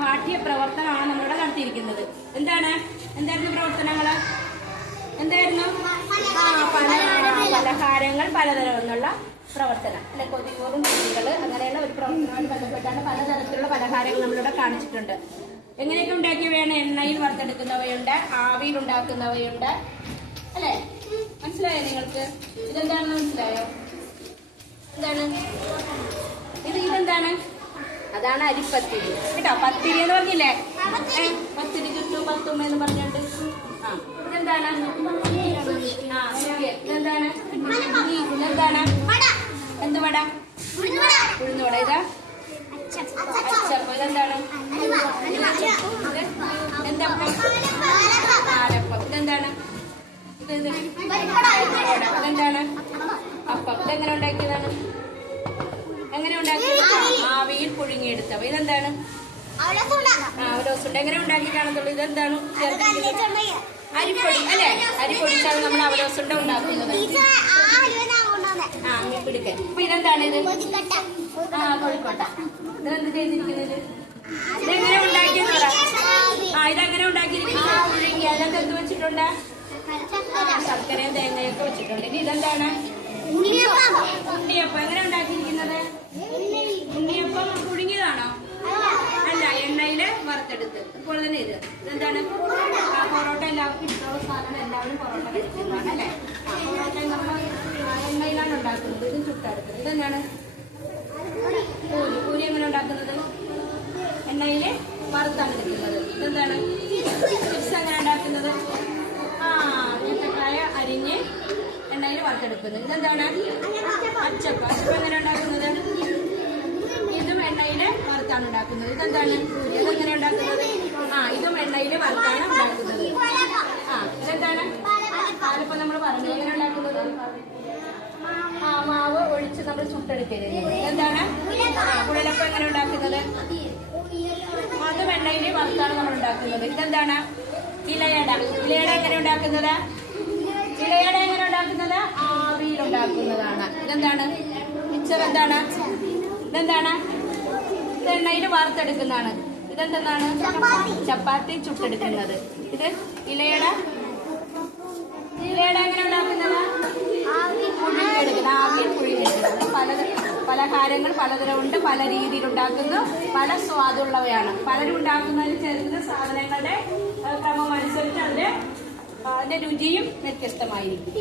പാഠ്യ പ്രവർത്തനമാണ് നമ്മളിവിടെ നടത്തിയിരിക്കുന്നത്. എന്തായിരുന്നു പ്രവർത്തനങ്ങള്? എന്തായിരുന്നു? പലഹാരങ്ങൾ പലതരം എന്നുള്ള പ്രവർത്തനം അല്ലെ, കൊതിയൂറും കുട്ടികള് അങ്ങനെയുള്ള ഒരു പ്രവർത്തനവുമായി ബന്ധപ്പെട്ടാണ് പലതരത്തിലുള്ള പലഹാരങ്ങൾ നമ്മളിവിടെ കാണിച്ചിട്ടുണ്ട്. എങ്ങനെയൊക്കെ ഉണ്ടാക്കിയവയാണ്? എണ്ണയിൽ വറുത്തെടുക്കുന്നവയുണ്ട്, ആവിയിൽ ഉണ്ടാക്കുന്നവയുണ്ട് അല്ലെ. മനസ്സിലായോ നിങ്ങൾക്ക്? ഇതെന്താണെന്ന് മനസ്സിലായോ? എന്താണ് ഇതെന്താണ്? അതാണ് അരിപ്പത്തിരി കേട്ടോ. പത്തിരി എന്ന് പറഞ്ഞില്ലേ? പത്തിരി ചുറ്റും പത്തുമ്മ എന്ന് പറഞ്ഞിട്ട്. ഇതെന്താണ്? ഇതെന്താണ്? എന്ത് വട? ഉഴുന്നുവട. ഇതാ അച്ചപ്പം. ഇതെന്താണ്? എന്തപ്പം? പാലപ്പം. ഇതെന്താണ്? ഇതെന്താണ്? അപ്പം. ഇതെങ്ങനെ ഉണ്ടാക്കിയതാണ്? എങ്ങനെ ഉണ്ടാക്കിയത്? ആവിയിൽ പുഴുങ്ങിയെടുത്തവ. ഇതെന്താണ്? അവലോസുണ്ട്. എങ്ങനെ ഉണ്ടാക്കിയിട്ടാണെന്നുള്ളൂ. ഇതെന്താണ്? അരിപ്പൊടി അല്ലെ. അരിപ്പൊടിച്ചാണ് നമ്മൾ അവലോസുണ്ട ഉണ്ടാക്കുന്നത്. പിടിക്കാൻ. അപ്പൊ ഇതെന്താണ്? ഇത് കോഴിക്കോട്ട. ഇതെന്ത് ചെയ്തിരിക്കുന്നത്? ഇതെങ്ങനെ ഉണ്ടാക്കിയെന്ന് പറ. ഇതെങ്ങനെ ഉണ്ടാക്കിയിരിക്കുന്നത്? പുഴുങ്ങി. അതിനകത്ത് എന്ത് വെച്ചിട്ടുണ്ട്? ശർക്കരയും തേങ്ങയൊക്കെ വെച്ചിട്ടുണ്ട്. ഇനി ഇതെന്താണ്? ഉണ്ണിയപ്പം. എങ്ങനെ ഉണ്ടാക്കിയിരിക്കുന്നത്? ഉണ്ണിയപ്പം പുഴുങ്ങിയതാണോ? അല്ല, എണ്ണയില് വറുത്തെടുത്ത്. ഇപ്പോൾ തന്നെ ഇതെന്താണ്? പൊറോട്ട. എല്ലാവർക്കും ഇഷ്ടമുള്ള സാധനം. എല്ലാവരും പൊറോട്ട കഴിക്കുന്നതാണ് അല്ലെ. പൊറോട്ട നമ്മൾ എണ്ണയിലാണ് ഉണ്ടാക്കുന്നത്. ഇതും ചുട്ടെടുക്കുന്നത്. ഇതെന്താണ്? പൂരി. എങ്ങനെ ഉണ്ടാക്കുന്നത്? എണ്ണയില് വറുത്താണ് എടുക്കുന്നത്. ഇതെന്താണ്? ചിപ്സ്. എങ്ങനെ ഉണ്ടാക്കുന്നത്? ഏത്തക്കായ അരിഞ്ഞ് എണ്ണയിൽ വറുത്തെടുക്കുന്നത്. ഇതെന്താണ്? അച്ചപ്പം. അച്ചപ്പം എങ്ങനെ ഉണ്ടാക്കുന്നത്? ഇതും എണ്ണയില് വറുത്താണ് ഉണ്ടാക്കുന്നത്. ഇതെന്താണ്? ഇതെങ്ങനെ ഉണ്ടാക്കുന്നത്? ഇതും എണ്ണയില് വറുത്താണ് ഉണ്ടാക്കുന്നത്. ഇതെന്താണ്? പാലപ്പം നമ്മൾ പറഞ്ഞു. എങ്ങനെ ഉണ്ടാക്കുന്നത്? മാവ് ഒഴിച്ച് നമ്മൾ ചുട്ടെടുക്കരുത്. ഇതെന്താണ്? കുഴലപ്പം. എങ്ങനെ ഉണ്ടാക്കുന്നത്? അതും എണ്ണയില് വറുത്താണ് നമ്മൾ ഉണ്ടാക്കുന്നത്. ഇതെന്താണ്? ഇലയട. ഇലയട എങ്ങനെ ഉണ്ടാക്കുന്നത്? ഇലയട എങ്ങനെ ഉണ്ടാക്കുന്നത്? ആവിയിൽ ഉണ്ടാക്കുന്നതാണ്. ഇതെന്താണ്? മിച്ചർ. എന്താണ്? ഇതെന്താണ്? ഇത് എണ്ണയിൽ വറുത്തെടുക്കുന്നതാണ്. ഇതെന്താണ്? ചപ്പാത്തി ചുട്ടെടുക്കുന്നത്. ഇത് ഇലയട. ഇലയട എങ്ങനെ ഉണ്ടാക്കുന്നത്? പുഴുങ്ങിയെടുക്കുന്നത്. ആവിയിൽ പുഴുങ്ങിയെടുക്കുന്നത്. പലഹാരങ്ങൾ പലതരം ഉണ്ട്. പല രീതിയിൽ ഉണ്ടാക്കുന്നു. പല സ്വാദുള്ളവയാണ്. പലരും ഉണ്ടാക്കുന്നതിൽ ചേർക്കുന്ന സാധനങ്ങളുടെ ക്രമം അനുസരിച്ച് അതിന്റെ രുചിയും വ്യത്യസ്തമായിരിക്കും.